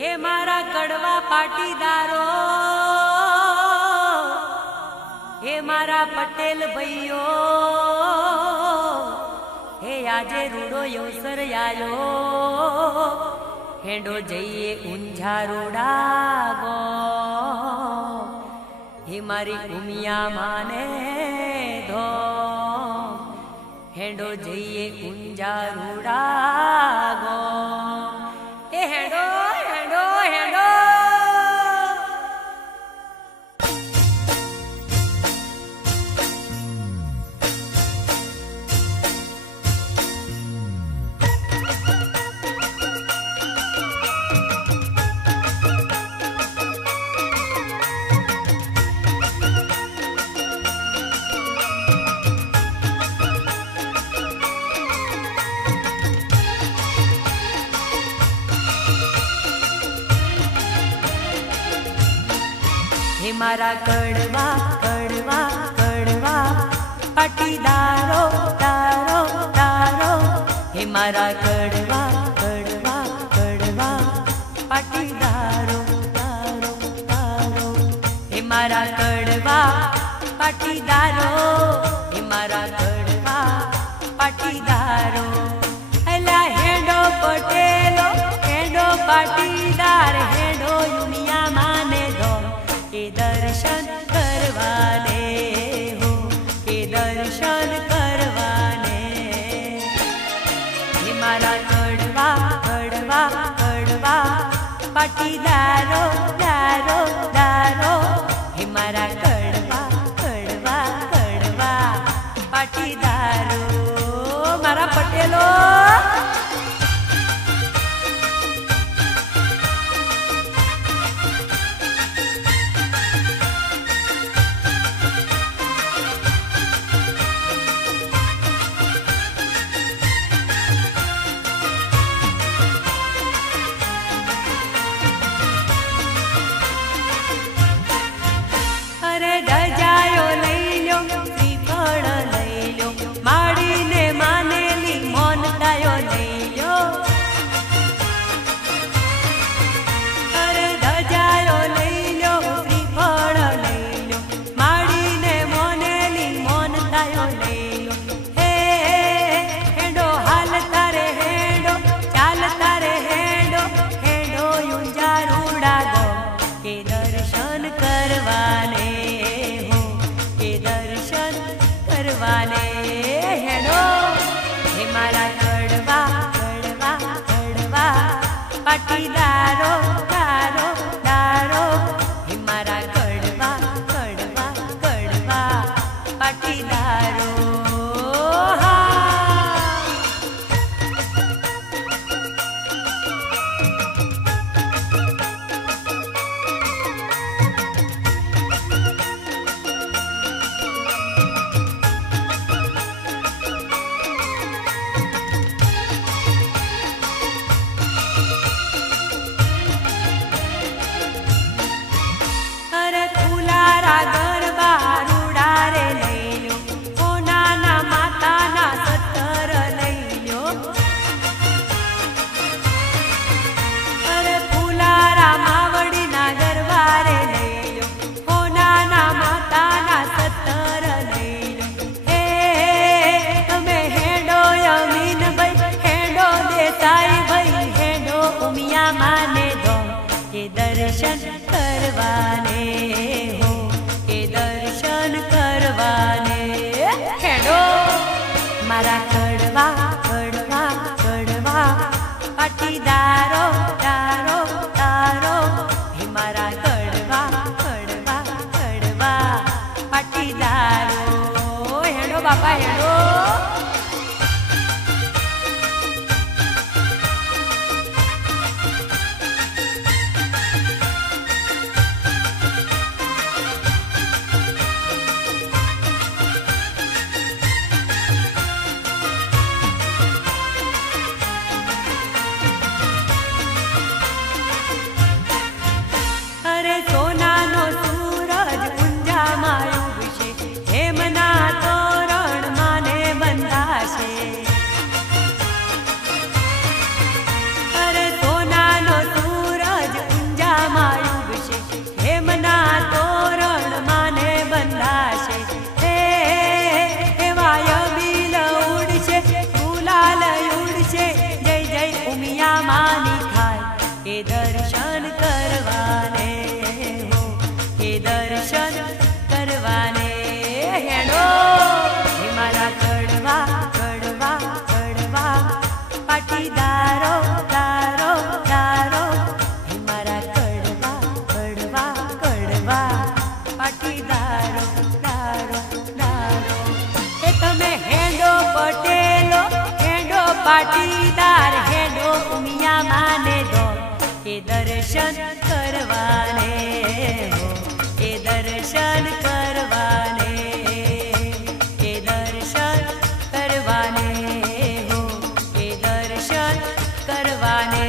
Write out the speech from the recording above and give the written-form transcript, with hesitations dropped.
હે મારા કડવા પાટીદારો, હે મારા પટેલ ભાઈઓ, હે આજે રૂડો યોસર આયો, હેડો જઈએ ઊંઝા રોડા ગો, હે મારી ઉમિયા માને ધો, હેડો જઈએ ઊંઝા રોડા ગો, એ હેડો હેડો હેડો હે મારા કડવા કડવા કડવા પાટીદારો દારો દારો, હે મારા કડવા કડવા કડવા પાટીદારો દારો દારો, હે મારા કડવા પાટીદારો, હે મારા કડવા પાટીદારો, એલા હેડો પટેલો હેડો પાટીદાર, હેડો યુનિયા માને ધો, के दर्शन करवाने हो, के दर्शन करवाने, हे मारा कड़वा कड़वा कड़वा पाटीदारो दारो दारो, हे मारा कड़वा कड़वा कड़वा पाटीदारो, मारा पटेलो करवाने, हेडो हे मारा कड़वा कड़वा कड़वा पाटीदारो दारो दारो, हे मारा कड़वा कड़वा कड़वा पाटीदारो, माने दो, के दर्शन करवाने हो, के दर्शन करवाने, हेडो मारा कड़वा कड़वा कड़वा पाटीदारो दारो दारो, हे मारा कड़वा कड़वा कड़वा पाटीदारो, हेडो बापा हेडो के दर्शन करवाने हो, के दर्शन करवाने हेडो मारा कड़वा कड़वा कड़वा पाटीदारो दारो दारो मारा कड़वा कड़वा कड़वा पाटीदारो दारो दारो ए तमे हेडो पटेलो हेडो पाटीदार हेडो मिया माने दो के दर्शन करवाने हो, के दर्शन करवाने, के दर्शन करवाने हो, के दर्शन करवाने।